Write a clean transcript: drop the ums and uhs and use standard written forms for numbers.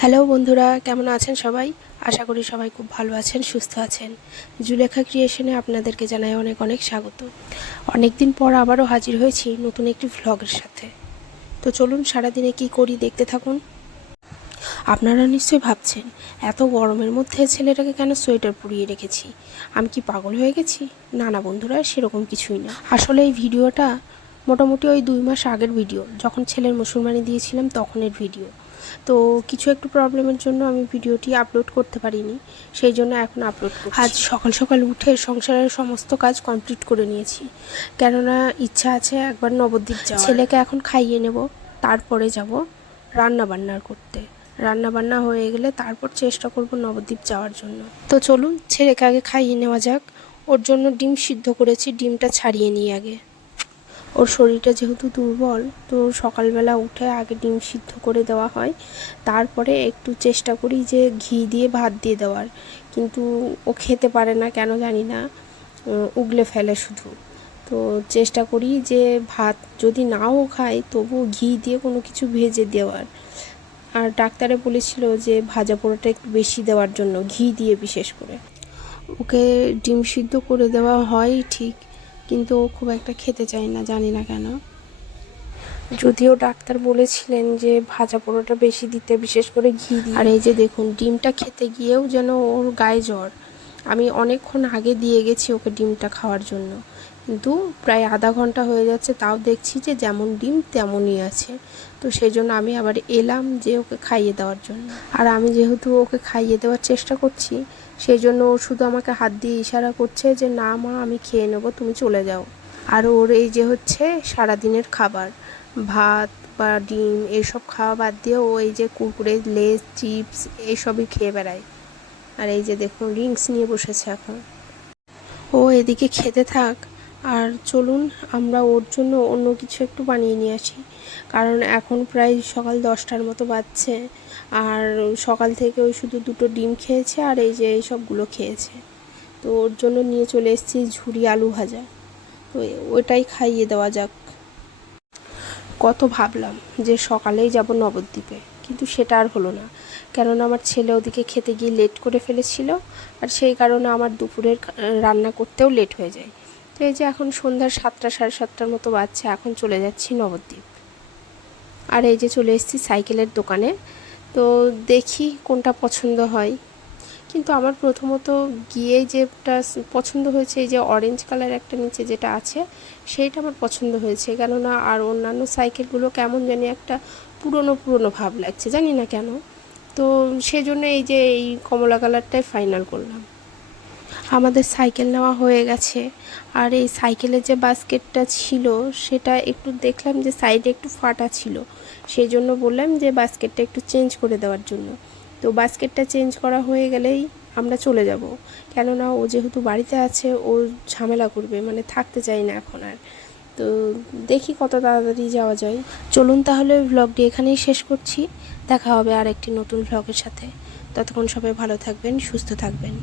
Hello বন্ধুরা, কেমন আছেন সবাই? আশা করি সবাই খুব ভালো আছেন, সুস্থ আছেন। জুলেখা ক্রিয়েশনে আপনাদেরকে জানাই অনেক অনেক স্বাগত। অনেক দিন পর আবারও হাজির হয়েছি নতুন একটি ভ্লগের সাথে। তো চলুন সারাদিনে কি করি দেখতে থাকুন। আপনারা নিশ্চয়ই ভাবছেন, এত গরমের মধ্যে ছেলেটাকে কেন সোয়েটার পরিয়ে রেখেছি? আমি কি পাগল হয়ে গেছি? না না বন্ধুরা, সেরকম কিছুই না। আসলে এই ভিডিওটা মোটামুটি ওই 2 মাস আগের ভিডিও, যখন ছেলের মুসলমানি দিয়েছিলাম তখনের ভিডিও। তো কিছু একটু প্রবলেমের জন্য আমি ভিডিওটি আপলোড করতে পারিনি, সেই জন্য এখন আপলোড করছি। আজ সকাল সকাল উঠে সংসারের সমস্ত কাজ কমপ্লিট করে নিয়েছি, কেননা ইচ্ছা আছে একবার নবদ্বীপ যাওয়ার। ছেলেকে এখন খাইয়ে নেব, তারপরে যাব রান্না বান্নার করতে। রান্না বান্না হয়ে গেলে তারপর চেষ্টা করব নবদ্বীপ যাওয়ার জন্য। তো চলুন ছেলেকে আগে খাইয়ে নেওয়া যাক। ওর জন্য ডিম সিদ্ধ করেছি, ডিমটা ছাড়িয়ে নিই আগে। ওর শরীরটা যেহেতু দুর্বল, তো সকালবেলা উঠে আগে ডিম সিদ্ধ করে দেওয়া হয়, তারপরে একটু চেষ্টা করি যে ঘি দিয়ে ভাত দিয়ে দেওয়ার, কিন্তু ও খেতে পারে না কেন জানি না, উগলে ফেলে শুধু। তো চেষ্টা করি যে ভাত যদি নাও খায় তবু ঘি দিয়ে কোনো কিছু ভেজে দেওয়ার। আর ডাক্তারে বলেছিল যে ভাজা পোড়াটা একটু বেশি দেওয়ার জন্য, ঘি দিয়ে বিশেষ করে। ওকে ডিম সিদ্ধ করে দেওয়া হয় ঠিক, কিন্তু ও খুব একটা খেতে চায় না, জানি না কেন। যদিও ডাক্তার বলেছিলেন যে ভাজা পোড়াটা বেশি দিতে, বিশেষ করে ঘি দিয়ে। আর এই যে দেখুন, ডিমটা খেতে গিয়েও যেন ওর গায়ে জ্বর। আমি অনেকক্ষণ আগে দিয়ে গেছি ওকে ডিমটা খাওয়ার জন্য, কিন্তু প্রায় আধা ঘন্টা হয়ে যাচ্ছে, তাও দেখছি যে যেমন ডিম তেমনই আছে। তো সেই জন্য আমি আবার এলাম যে ওকে খাইয়ে দেওয়ার জন্য। আর আমি যেহেতু ওকে খাইয়ে দেওয়ার চেষ্টা করছি, সেই জন্য ও শুধু আমাকে হাত দিয়ে ইশারা করছে যে না মা, আমি খেয়ে নেবো, তুমি চলে যাও। আর ওর এই যে হচ্ছে সারাদিনের খাবার, ভাত বা ডিম এইসব খাওয়া বাদ দিয়ে ও এই যে কুরকুরে, লেস, চিপস এইসবই খেয়ে বেড়ায়। আর এই যে দেখুন রিংস নিয়ে বসেছে এখন। ও এদিকে খেতে থাক, আর চলুন আমরা ওর জন্য অন্য কিছু একটু বানিয়ে নিয়ে আসি, কারণ এখন প্রায় সকাল 10টার মতো বাজছে। আর সকাল থেকে ওই শুধু 2টো ডিম খেয়েছে আর এই যে এইসবগুলো খেয়েছে। তো ওর জন্য নিয়ে চলে এসেছি ঝুরি আলু ভাজা, তো ওইটাই খাইয়ে দেওয়া যাক। কত ভাবলাম যে সকালেই যাব নবদ্বীপে, কিন্তু সেটা আর হলো না, কেননা আমার ছেলে ওদিকে খেতে গিয়ে লেট করে ফেলেছিল, আর সেই কারণে আমার দুপুরের রান্না করতেও লেট হয়ে যায়। তো এই যে এখন সন্ধ্যার 7টা সাড়ে 7টার মতো বাজছে, এখন চলে যাচ্ছি নবদ্বীপ। আর এই যে চলে এসেছি সাইকেলের দোকানে, তো দেখি কোনটা পছন্দ হয়। কিন্তু আমার প্রথমত গিয়ে যেটা পছন্দ হয়েছে, এই যে অরেঞ্জ কালার একটা নিচে যেটা আছে, সেইটা আমার পছন্দ হয়েছে, কেননা আর অন্যান্য সাইকেলগুলো কেমন জানি একটা পুরনো পুরনো ভাব লাগছে, জানি না কেন। তো সেজন্য এই যে এই কমলা কালারটাই ফাইনাল করলাম। আমাদের সাইকেল নেওয়া হয়ে গেছে। আর এই সাইকেলের যে বাস্কেটটা ছিল, সেটা একটু দেখলাম যে সাইডে একটু ফাটা ছিল, সেই জন্য বললাম যে বাস্কেটটা একটু চেঞ্জ করে দেওয়ার জন্য। তো বাস্কেটটা চেঞ্জ করা হয়ে গেলেই আমরা চলে যাব, কেননা ও যেহেতু বাড়িতে আছে ও ঝামেলা করবে, মানে থাকতে চাই না এখন আর। তো দেখি কত তাড়াতাড়ি যাওয়া যায়। চলুন তাহলে ভ্লগটি এখানেই শেষ করছি, দেখা হবে আর একটি নতুন ভ্লগের সাথে। ততক্ষণ সবাই ভালো থাকবেন, সুস্থ থাকবেন।